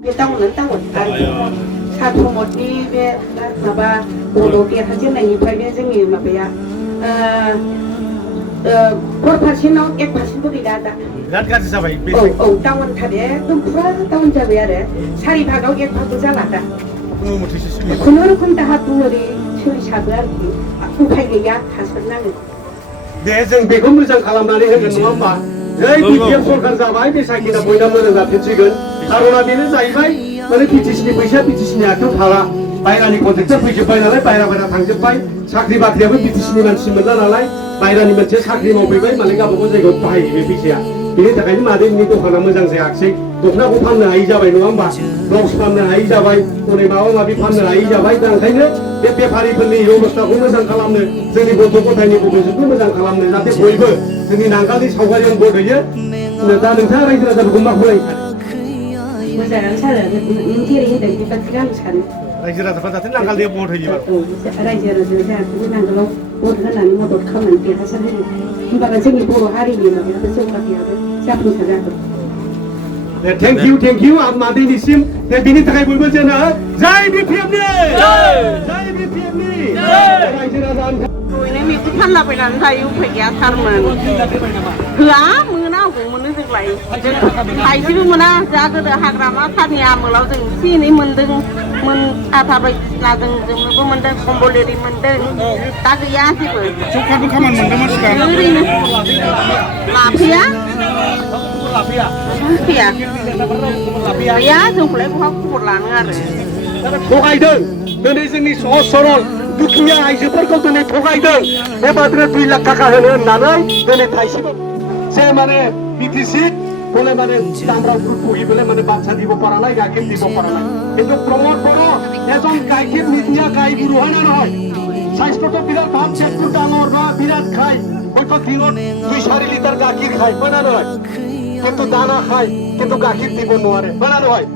बे टाउननिफ्राय साथमतनि बे माबा बड' देरहाजेननायनिफ्रायनो जोंनि माबाया 4%आव 1%बो गैला दा बिराद गाज्रि जाबाय बे औ टाउनथार एकदम फुरा टाउन जाबाय आरो 4 भागाव 1 भागबो जाला दा खुनु मथेसो सोलियो खुनुरुखुम दाहार ओरै सोलिसाबो आरोखि उफाय गैया थासाबनाङो दे जों बेखौ मोजां खालामनानै होगोन नङा होमबा जै बिटिएफ सरखार जाबाय बे साइकेला बयना मोजां जाफिनसिगोन खार'ना बेनो जाहैबाय माने बिटिसिनि फैसा बिटिसिनि आखायाव थाला बायरानि कन्ट्रेक्टर फैजोब्बाय नालाय बायरा थांजोब्बाय साख्रि बाख्रियाबो बिटिसिनि मानसि मोनला नालाय बायरानि मोनसे साख्रि मावफैबाय माने गावबागाव जायगायाव बाहायो बे फैसाया बेनि थाखायनो मादैनि दखाना मोजां जायाखिसै दख'नाखौ फाननो हायि जाबाय नङा होमबा ब्लाउस फाननो हायि जाबाय हनै माबा माबि फाननो हायि जाबाय दा ओंखायनो बे बेफारिफोरनि अबस्थाखौ मोजां खालामनो जोंनि गथ' गथायनि भबिष्यतखौ मोजां खालामनो जाहाथे बयबो जोंनि नांगालनि सावगारियाव भट होयो दा नोंथाङा रायजो राजाफोरखौ मा खालामो मोजाङानो सानो नों जेरै होदों बेबादिनो आं सानो रायजो राजाफ्रा जाहाथे नांगालजों भट होयो रायजो राजाया जाहाथे नांगोलाव भट होनानै मदद खालामनानै देरहासार होयो होमबाना जोंनि बर' हारिनि माबायाबो जौगानायाबो जाफुंसार जागोन थेंक इउ आं मादैनिसिम बिनि थाखाय बयबो जोंना जय बिपिएफनि जय बिपिएफनि रायजो राजा ओरैनो मैगं फानलाबायनानै जायो उफाय गैया थारमोन होआ मोना अबाव मोनो जोंलाय थाइसेबो मोना जा गोदो हाग्रामा सारनि आमोलाव जों एसे एनै मोनदों साथा बायदिसिना जों जोंनोबो मोनदों कम्बल एरि मोनदों दा गैया जेबो सरखारबो खामानि मोनदोंमोन सिगां ओरैनो लाफैया फैया गैया जोंखौलाय बहा खबर लानो आरो थगायदों दिनै जोंनि सहज सरल दुखुया आइजोफोरखौ दिनै थगायदों बेबादिनो 2 लाख थाखा होनो होननानै दिनै थाइसेबो যে মানে বিটিসি বলে মানে আমরা গ্রুপ বহি বলে মানে বাচ্চা দিব পারা নাই গাইखेর দিব পারা নাই কিন্তু প্রমোদ বড় এজন গাইखेর নিদিয়া গাই বুড়ো হয় না নহয় স্বাস্থ্যটো বিরাট ভাল পেটটো ডাঙর নয় বিরাট খায় হয়তো দিনত 2-4 লিটার গাখীৰ খায় হয় না নহয় কিন্তু দানা খায় কিন্তু গাখীৰ দিব নোৱাৰে হয় না নহয়